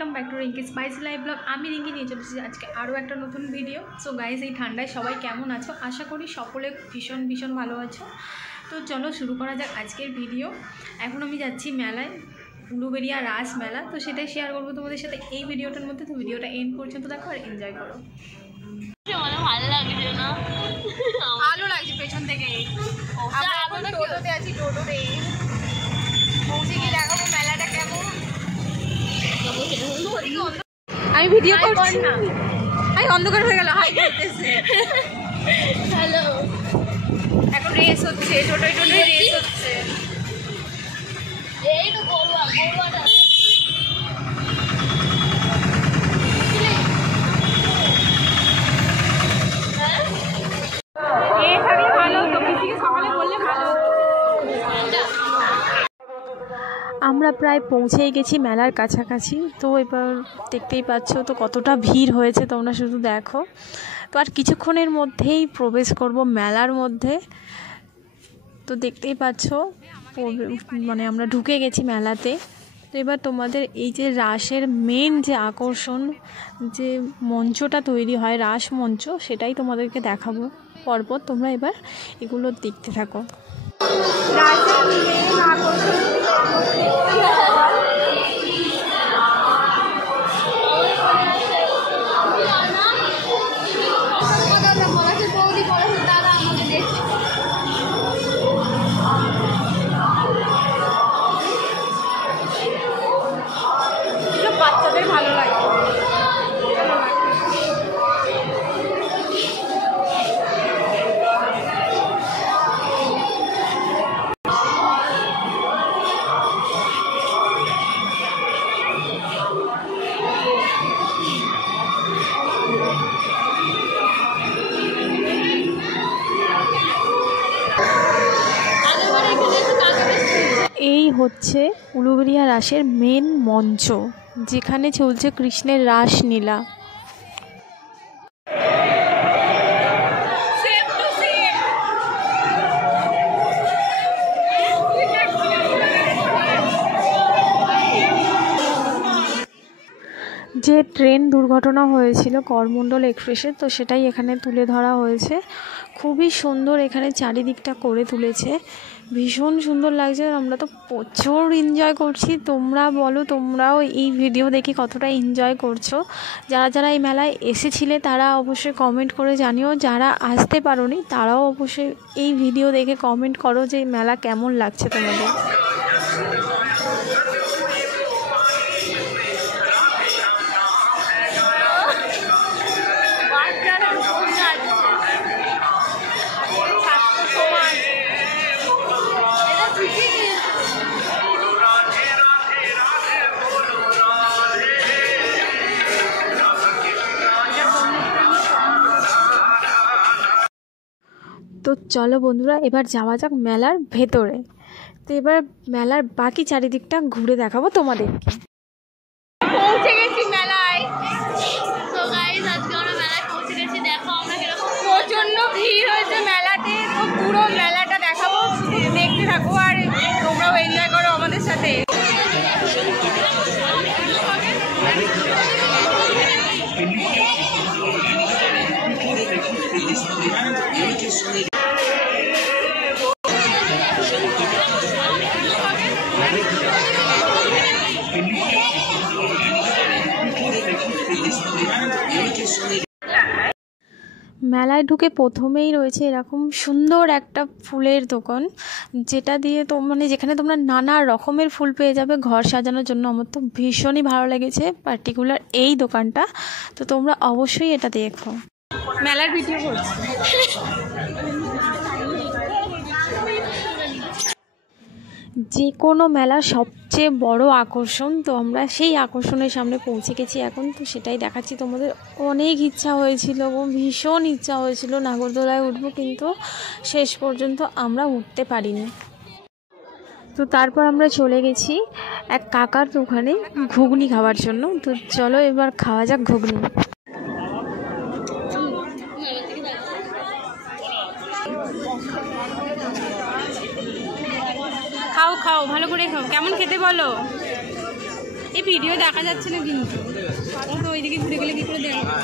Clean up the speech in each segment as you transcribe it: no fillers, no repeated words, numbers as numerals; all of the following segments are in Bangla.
Welcome back to Rinki spicy life blog. আমি রিঙ্কি নিয়ে চলেছি আজকে আরও একটা নতুন ভিডিও। সো গাইজ, এই ঠান্ডায় সবাই কেমন আছো? আশা করি সকলে ভীষণ ভীষণ ভালো আছো। তো চলো শুরু করা যাক আজকের ভিডিও। এখন আমি যাচ্ছি মেলায়, উলুবেড়িয়া রাস মেলা। তো সেটাই শেয়ার করবো তোমাদের সাথে এই ভিডিওটার মধ্যে। তো ভিডিওটা এন্ড পর্যন্ত দেখো আর এনজয় করো। ভালো লাগছে না? ভালো লাগছে পেছন থেকে। আমরা এখন টোটোতে আছি, টোটোতে পৌঁছে গিয়ে দেখাবো মেলাটা কেমন। আমি ভিডিও করছি না, আমি অন্ধকার হয়ে গেল। হাই করতেছে। হ্যালো, এখন রেস হচ্ছে, টোটোয় টোটোয় রেস হচ্ছে। এই তো গরুয়াটা এ থাকলে ভালো হতো, পিসিকে সকালে বললে ভালো হতো। আমরা প্রায় পৌঁছেই গেছি মেলার কাছাকাছি। তো এবার দেখতেই পাচ্ছ তো কতটা ভিড় হয়েছে, তোমরা শুধু দেখো। তো আর কিছুক্ষণের মধ্যেই প্রবেশ করব মেলার মধ্যে। তো দেখতেই পাচ্ছ মানে আমরা ঢুকে গেছি মেলাতে। তো এবার তোমাদের এই যে রাসের মেন যে আকর্ষণ, যে মঞ্চটা তৈরি হয় রাস মঞ্চ, সেটাই তোমাদেরকে দেখাবো পরপর। তোমরা এবার এগুলো দেখতে থাকো। রাসের মেন আকর্ষণ বাচ্চাদের ভালো লাগে। এই হচ্ছে উলুবেড়িয়া রাসের মেন মঞ্চ, যেখানে চলছে কৃষ্ণের রাসলীলা। যে ট্রেন দুর্ঘটনা হয়েছিল করমণ্ডল এক্সপ্রেসে, তো সেটাই এখানে তুলে ধরা হয়েছে। খুবই সুন্দর এখানে চারিদিকটা করে তুলেছে, ভীষণ সুন্দর লাগছে। আমরা তো প্রচুর এনজয় করছি। তোমরা বলো, তোমরাও এই ভিডিও দেখে কতটা এনজয় করছো? যারা যারা এই মেলায় এসেছিলে তারা অবশ্যই কমেন্ট করে জানিও। যারা আসতে পারোনি তারাও অবশ্যই এই ভিডিও দেখে কমেন্ট করো যে মেলা কেমন লাগছে তোমাদের। তো চলো বন্ধুরা, এবার যাওয়া যাক মেলার ভেতরে। তো এবার মেলার বাকি চারিদিকটা ঘুরে দেখাবো তোমাদেরকে। পৌঁছে গেছি মেলায়। তো গাইস, আজকে আমরা মেলায় পৌঁছে গেছি। দেখো আমরা কিরকম প্রচন্ড ভিড় হয়েছে মেলাতে। তো পুরো মেলাটা দেখাবো, দেখতে থাকো আর তোমরাও এনজয় করো আমাদের সাথে। মেলায় ঢুকে প্রথমেই রয়েছে এরকম সুন্দর একটা ফুলের দোকান, যেটা দিয়ে যেখানে তোমরা নানা রকমের ফুল পেয়ে যাবে ঘর সাজানোর জন্য। আমার তো ভীষণই ভালো লেগেছে পার্টিকুলার এই দোকানটা। তো তোমরা অবশ্যই এটা দেখো। মেলার ভিডিও করছি। যে কোনো মেলার সবচেয়ে বড় আকর্ষণ, তো আমরা সেই আকর্ষণের সামনে পৌঁছে গেছি এখন। তো সেটাই দেখাচ্ছি তোমাদের। অনেক ইচ্ছা হয়েছিল, ভীষণ ইচ্ছা হয়েছিল নাগরদোলায় উঠবো, কিন্তু শেষ পর্যন্ত আমরা উঠতে পারিনি। তো তারপর আমরা চলে গেছি এক কাকার দোকানে ঘুগনি খাওয়ার জন্য। তো চলো এবার খাওয়া যাক ঘুগনি। খাও খাও, ভালো করে খাও। কেমন খেতে বলো? এই ভিডিও দেখা যাচ্ছে না কিন্তু তো ওইদিকে ঘুরে গেলে কি করে দেখা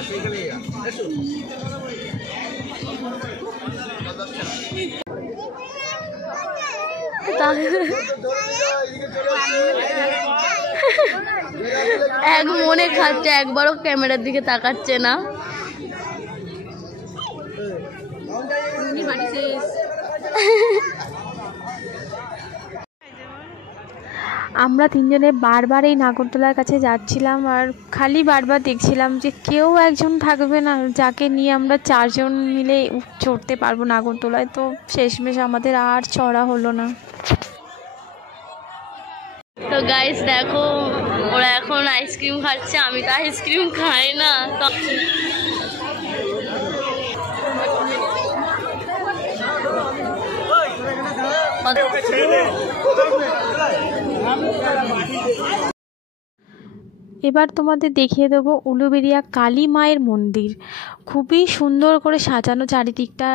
এক মনে খাচ্ছে, একবারও ক্যামেরার দিকে তাকাচ্ছে না। আমরা তিনজনে বারবার এই নাগরদোলার কাছে যাচ্ছিলাম আর খালি বারবার দেখছিলাম যে কেউ একজন থাকবে না যাকে নিয়ে আমরা চারজন মিলে চড়তে পারবো নাগরদোলায়। তো শেষমেশ আমাদের আর চড়া হলো না। তো গাইস দেখো, ওরা এখন আইসক্রিম খাচ্ছে, আমি তো আইসক্রিম খাই না। এবার তোমাদের দেখিয়ে দেবো উলুবেড়িয়া কালী মায়ের মন্দির। খুবই সুন্দর করে সাজানো চারিদিকটা,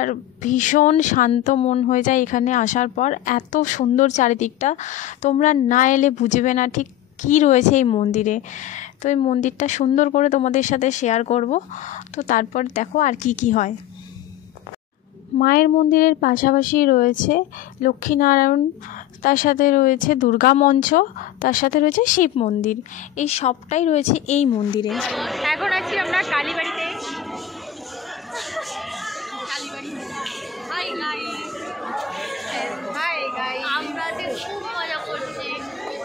ভীষণ শান্ত মন হয়ে যায় এখানে আসার পর। এত সুন্দর চারিদিকটা, তোমরা না এলে বুঝবে না ঠিক কী রয়েছে এই মন্দিরে। তো এই মন্দিরটা সুন্দর করে তোমাদের সাথে শেয়ার করব। তো তারপর দেখো আর কি কি হয়। মায়ের মন্দিরের পাশাপাশি রয়েছে লক্ষ্মীনারায়ণ, তার সাথে রয়েছে দুর্গা মঞ্চ, তার সাথে রয়েছে শিব মন্দির। এই সবটাই রয়েছে এই মন্দিরে। এখন আছি আমরা কালীবাড়িতে। আমরা যে খুব মজা করছি,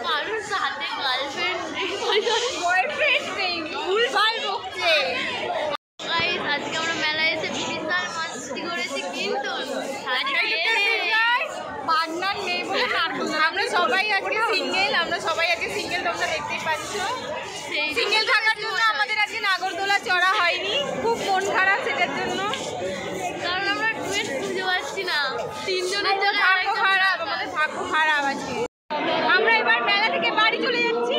কারোর সাথে গার্লফ্রেন্ড নেই, বয়ফ্রেন্ড নেই, ভুলভাল বকছে। গাইস আজকে আমরা মেলায় এসে বিশাল মাস্তি করেছি, কিন্তু পার্টনার নেই বলে আমরা সবাই আজকে সিঙ্গেল, তোমরা দেখতেই পাচ্ছ। সিঙ্গেল থাকার জন্য আমাদের আজকে নাগরদোলা চড়া হয়নি, খুব মন খারাপ সেটার জন্য। কারণ আমরা ডুয়েট খুঁজে পাচ্ছি না, তিনজনের জন্য ভাগ্য খারাপ, আমাদের ভাগ্য খারাপ আছে। আমরা এবার মেলা থেকে বাড়ি চলে যাচ্ছি।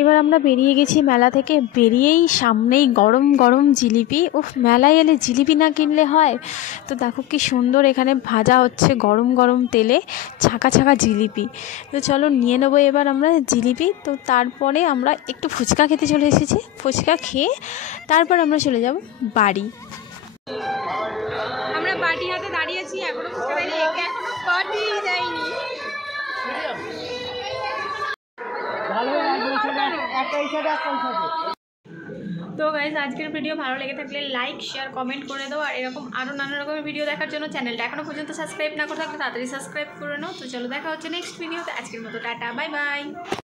এবার আমরা বেরিয়ে গেছি মেলা থেকে। বেরিয়েই সামনেই গরম গরম জিলিপি। উফ, মেলায় এলে জিলিপি না কিনলে হয়। তো দেখো কি সুন্দর এখানে ভাজা হচ্ছে গরম গরম তেলে, ছাকা ছাকা জিলিপি। তো চলো নিয়ে নেবো এবার আমরা জিলিপি। তো তারপরে আমরা একটু ফুচকা খেতে চলে এসেছি। ফুচকা খেয়ে তারপর আমরা চলে যাব বাড়ি। আমরা বাটি হাতে দাঁড়িয়েছি, এখনো ফুচকা দেয়নি, এখনো বাটি যায়নি। তো গাইজ আজকের ভিডিও ভালো লেগে থাকলে লাইক শেয়ার কমেন্ট করে দাও। আর এরকম আরও নানা রকমের ভিডিও দেখার জন্য চ্যানেলটা এখনও পর্যন্ত সাবস্ক্রাইব না করে থাকলে তাড়াতাড়ি সাবস্ক্রাইব করে নাও। তো চলো দেখা হচ্ছে নেক্সট ভিডিওতে। আজকের মতো টাটা, বাই বাই।